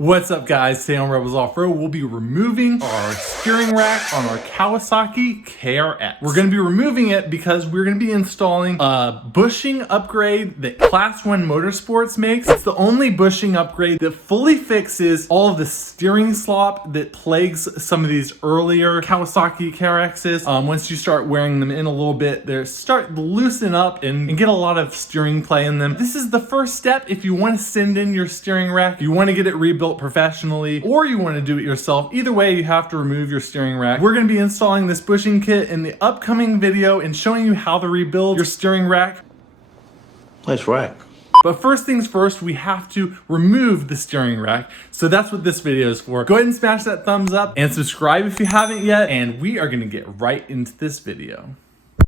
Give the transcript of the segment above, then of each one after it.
What's up guys, today on Rebels Off-Road, we'll be removing our steering rack on our Kawasaki KRX. We're gonna be removing it because we're gonna be installing a bushing upgrade that Class 1 Motorsports makes. It's the only bushing upgrade that fully fixes all of the steering slop that plagues some of these earlier Kawasaki KRXs. Once you start wearing them in a little bit, they start to loosen up and get a lot of steering play in them. This is the first step if you wanna send in your steering rack, you wanna get it rebuilt professionally, or you want to do it yourself. Either way, you have to remove your steering rack. We're going to be installing this bushing kit in the upcoming video and showing you how to rebuild your steering rack. Nice rack. But first things first, we have to remove the steering rack. So that's what this video is for. Go ahead and smash that thumbs up and subscribe if you haven't yet. And we are going to get right into this video.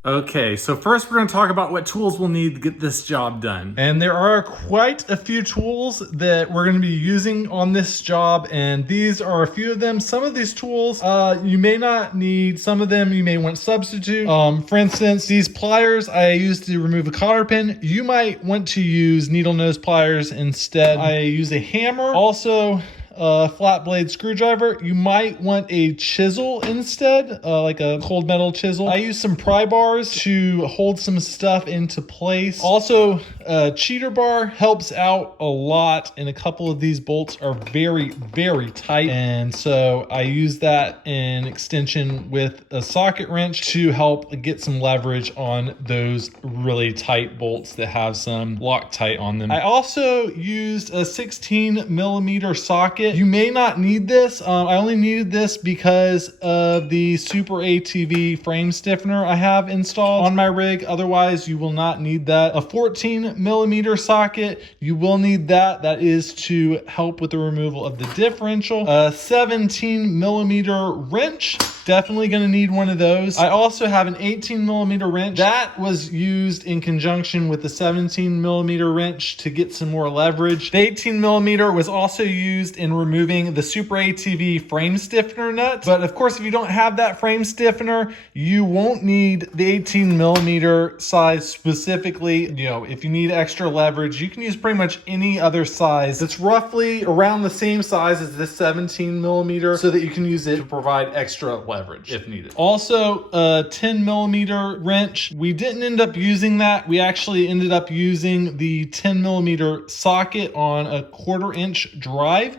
Okay, so first we're going to talk about what tools we'll need to get this job done. And there are quite a few tools that we're going to be using on this job, and these are a few of them. Some of these tools you may not need, some of them you may want to substitute. For instance, these pliers I used to remove a cotter pin. You might want to use needle nose pliers instead. I use a hammer. Also, flat blade screwdriver. You might want a chisel instead, like a cold metal chisel. I use some pry bars to hold some stuff into place. Also, a cheater bar helps out a lot, and a couple of these bolts are very, very tight, and so I use that in extension with a socket wrench to help get some leverage on those really tight bolts that have some Loctite on them. I also used a 16mm socket. You may not need this. I only needed this because of the Super ATV frame stiffener I have installed on my rig. Otherwise, you will not need that. A 14mm socket, you will need that. That is to help with the removal of the differential. A 17mm wrench. Definitely going to need one of those. I also have an 18mm wrench that was used in conjunction with the 17mm wrench to get some more leverage. The 18mm was also used in removing the Super ATV frame stiffener nuts. But of course, if you don't have that frame stiffener, you won't need the 18mm size specifically. You know, if you need extra leverage, you can use pretty much any other size that's roughly around the same size as this 17mm so that you can use it to provide extra leverage if needed. Also, a 10mm wrench. We didn't end up using that. We actually ended up using the 10mm socket on a 1/4 inch drive,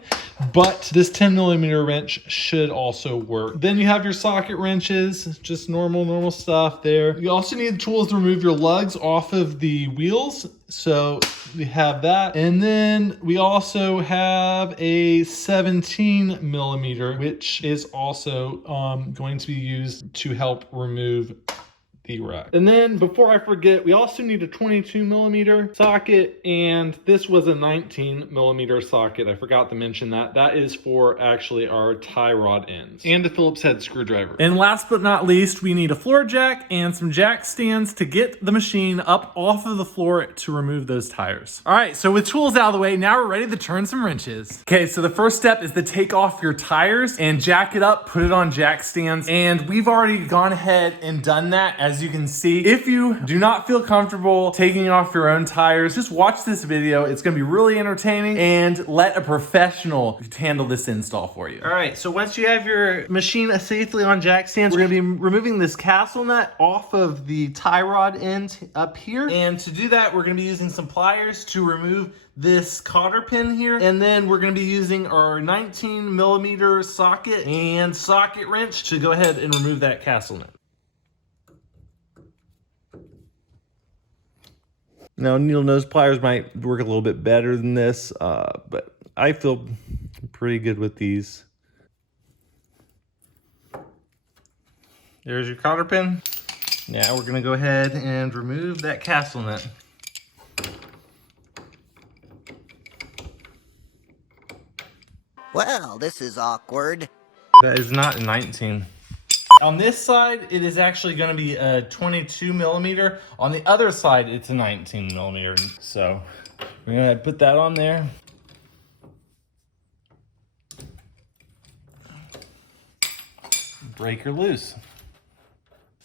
but this 10mm wrench should also work. Then you have your socket wrenches, just normal stuff there. You also need tools to remove your lugs off of the wheels. So we have that. And then we also have a 17mm, which is also going to be used to help remove the rack. And then before I forget, we also need a 22mm socket, and this was a 19mm socket. I forgot to mention that. That is for actually our tie rod ends, and a Phillips head screwdriver. And last but not least, we need a floor jack and some jack stands to get the machine up off of the floor to remove those tires. All right, so with tools out of the way, now we're ready to turn some wrenches. Okay, so the first step is to take off your tires and jack it up, put it on jack stands, and we've already gone ahead and done that. As you can see, if you do not feel comfortable taking off your own tires, just watch this video. It's going to be really entertaining, and let a professional handle this install for you. All right, so once you have your machine safely on jack stands, we're going to be removing this castle nut off of the tie rod end up here. And to do that, we're going to be using some pliers to remove this cotter pin here, and then we're going to be using our 19mm socket and socket wrench to go ahead and remove that castle nut. Now, needle nose pliers might work a little bit better than this, but I feel pretty good with these. There's your cotter pin. Now we're going to go ahead and remove that castle nut. Well, this is awkward. That is not a 19. On this side, it is actually going to be a 22mm. On the other side, it's a 19mm. So we're going to put that on there. Break her loose.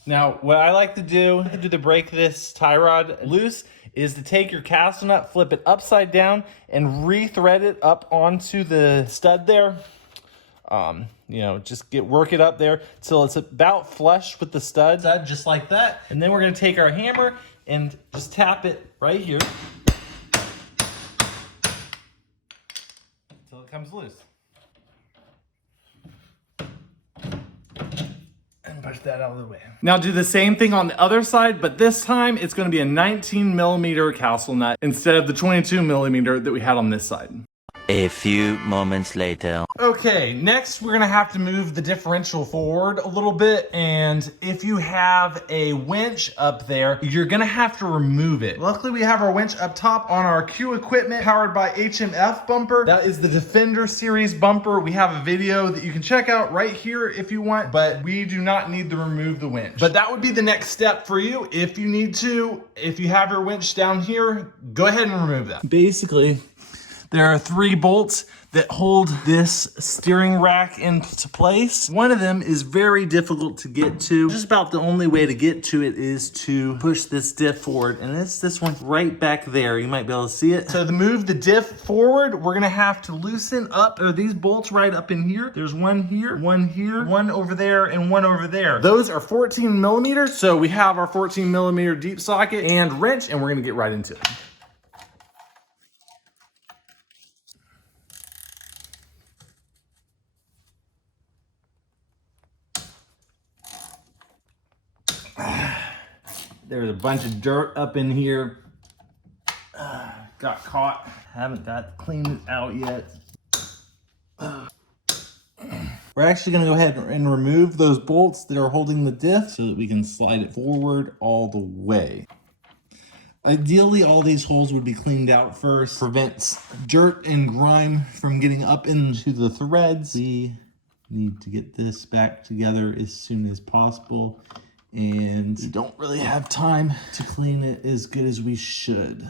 Now, what I like to do to break this tie rod loose is to take your castle nut, flip it upside down, and re-thread it up onto the stud there. You know, just work it up there till it's about flush with the stud, just like that. And then we're gonna take our hammer and just tap it right here until it comes loose. And push that out of the way. Now do the same thing on the other side, but this time it's gonna be a 19 millimeter castle nut instead of the 22 millimeter that we had on this side. A few moments later. Okay, next we're gonna have to move the differential forward a little bit, and if you have a winch up there, you're gonna have to remove it. Luckily we have our winch up top on our Q equipment powered by HMF bumper. That is the Defender series bumper. We have a video that you can check out right here if you want, but we do not need to remove the winch. But that would be the next step for you if you need to. If you have your winch down here, go ahead and remove that. Basically, there are 3 bolts that hold this steering rack into place. One of them is very difficult to get to. Just about the only way to get to it is to push this diff forward, and it's this one right back there. You might be able to see it. So to move the diff forward, we're gonna have to loosen up these bolts right up in here. There's one here, one over there, and one over there. Those are 14 millimeters. So we have our 14 millimeter deep socket and wrench, and we're gonna get right into it. There's a bunch of dirt up in here. Got caught. Haven't got cleaned it out yet. We're actually gonna go ahead and remove those bolts that are holding the diff so that we can slide it forward all the way. Ideally, all these holes would be cleaned out first. Prevents dirt and grime from getting up into the threads. We need to get this back together as soon as possible, and we don't really have time to clean it as good as we should.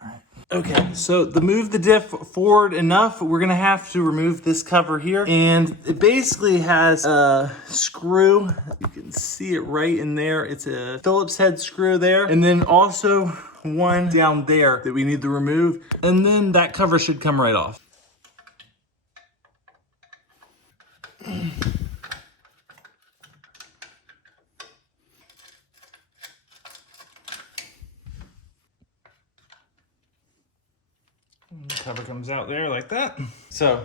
All right. Okay, so to move the diff forward enough, we're gonna have to remove this cover here, and it basically has a screw. You can see it right in there. It's a Phillips head screw there, and then also one down there that we need to remove, and then that cover should come right off. Cover comes out there like that. So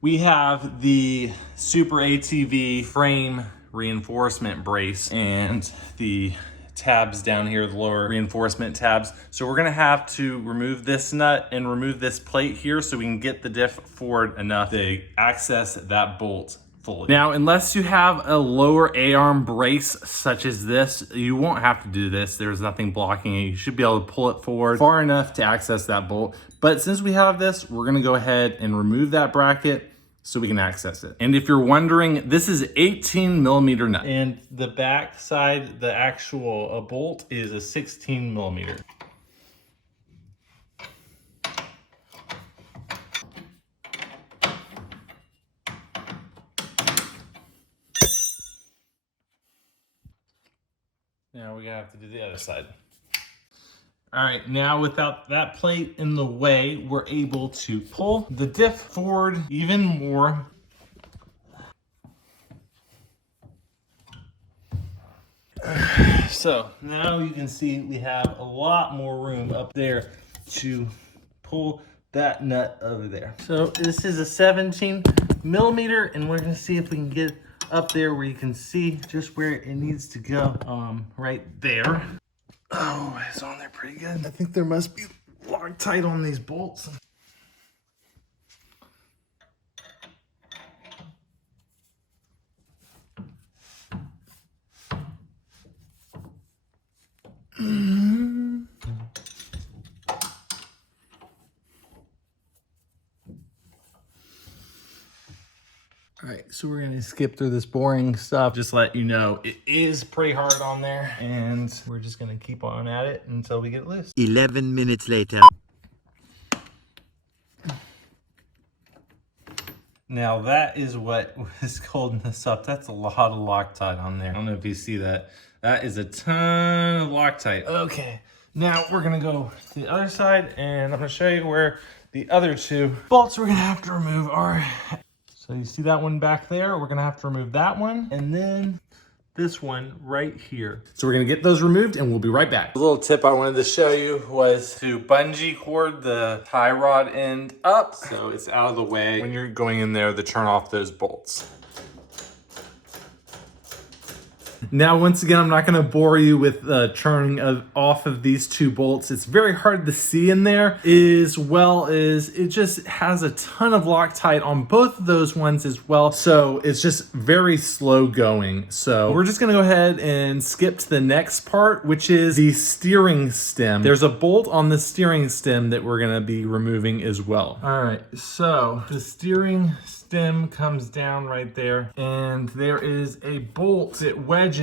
we have the Super ATV frame reinforcement brace and the tabs down here, the lower reinforcement tabs. So we're gonna have to remove this nut and remove this plate here so we can get the diff forward enough to access that bolt fully. Now, unless you have a lower A-arm brace such as this, you won't have to do this. There's nothing blocking it. You should be able to pull it forward far enough to access that bolt. But since we have this, we're gonna go ahead and remove that bracket so we can access it. And if you're wondering, this is 18 millimeter nut. And the back side, the actual bolt is a 16 millimeter. Now we're gonna have to do the other side. All right, now without that plate in the way, we're able to pull the diff forward even more. So now you can see we have a lot more room up there to pull that nut over there. So this is a 17 millimeter, and we're gonna see if we can get up there where you can see just where it needs to go, right there. Oh, it's on there pretty good. I think there must be Loctite on these bolts. All right, so we're gonna skip through this boring stuff. Just let you know, it is pretty hard on there, and we're just gonna keep on at it until we get it loose. 11 minutes later. Now that is what was holding this up. That's a lot of Loctite on there. I don't know if you see that. That is a ton of Loctite. Okay, now we're gonna go to the other side and I'm gonna show you where the other two bolts we're gonna have to remove are. So you see that one back there? We're gonna have to remove that one and then this one right here. So we're gonna get those removed and we'll be right back. A little tip I wanted to show you was to bungee cord the tie rod end up so it's out of the way when you're going in there to turn off those bolts. Now, once again, I'm not going to bore you with turning off of these two bolts. It's very hard to see in there, as well as it just has a ton of Loctite on both of those ones as well. So it's just very slow going. So we're just going to go ahead and skip to the next part, which is the steering stem. There's a bolt on the steering stem that we're going to be removing as well. All right, so the steering stem comes down right there, and there is a bolt that wedges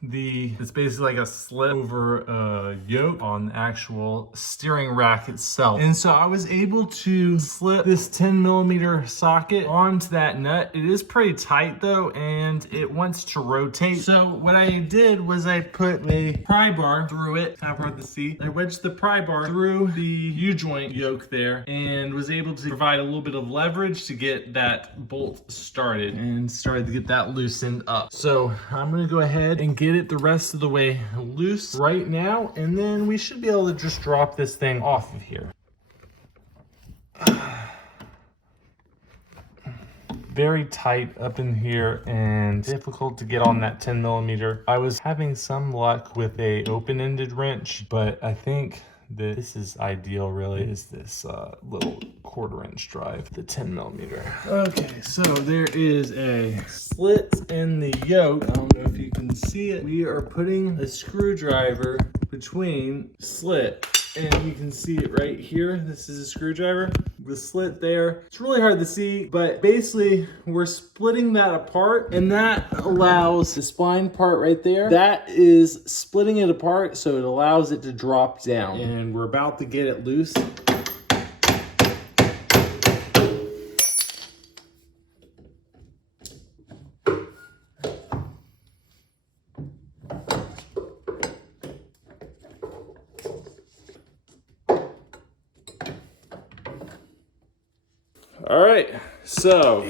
it's basically like a slit over a yoke on the actual steering rack itself. And so I was able to slip this 10mm socket onto that nut. It is pretty tight though, and it wants to rotate. So what I did was I put a pry bar through it. Kind of hard to see. I wedged the pry bar through the U-joint yoke there and was able to provide a little bit of leverage to get that bolt started and started to get that loosened up. So I'm gonna go ahead and get it the rest of the way loose right now, and then we should be able to just drop this thing off of here. Very tight up in here and difficult to get on that 10mm. I was having some luck with a open-ended wrench, but I think that this is ideal really, is this little 1/4" drive, the 10mm. Okay, so there is a slit in the yoke. I don't know if you can see it. We are putting a screwdriver between slit, and you can see it right here. This is a screwdriver. The slit there. It's really hard to see, but basically we're splitting that apart, and that allows the spline part right there. That is splitting it apart, so it allows it to drop down. And we're about to get it loose. All right, so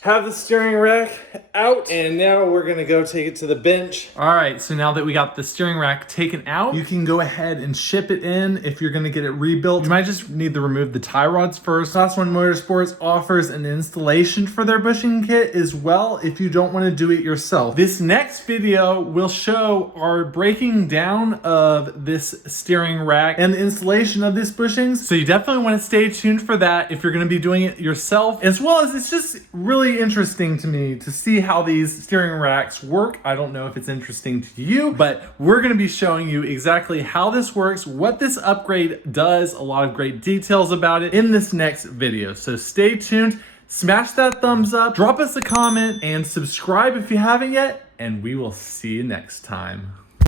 have the steering rack out, and now we're gonna go take it to the bench. All right, so now that we got the steering rack taken out, you can go ahead and ship it in if you're gonna get it rebuilt. You might just need to remove the tie rods first. Class 1 Motorsports offers an installation for their bushing kit as well if you don't wanna do it yourself. This next video will show our breaking down of this steering rack and the installation of this bushings. So you definitely wanna stay tuned for that if you're gonna be doing it yourself, as well as it's just really interesting to me to see how these steering racks work. I don't know if it's interesting to you, but we're gonna be showing you exactly how this works, what this upgrade does, a lot of great details about it in this next video. So stay tuned, smash that thumbs up, drop us a comment, and subscribe if you haven't yet, and we will see you next time.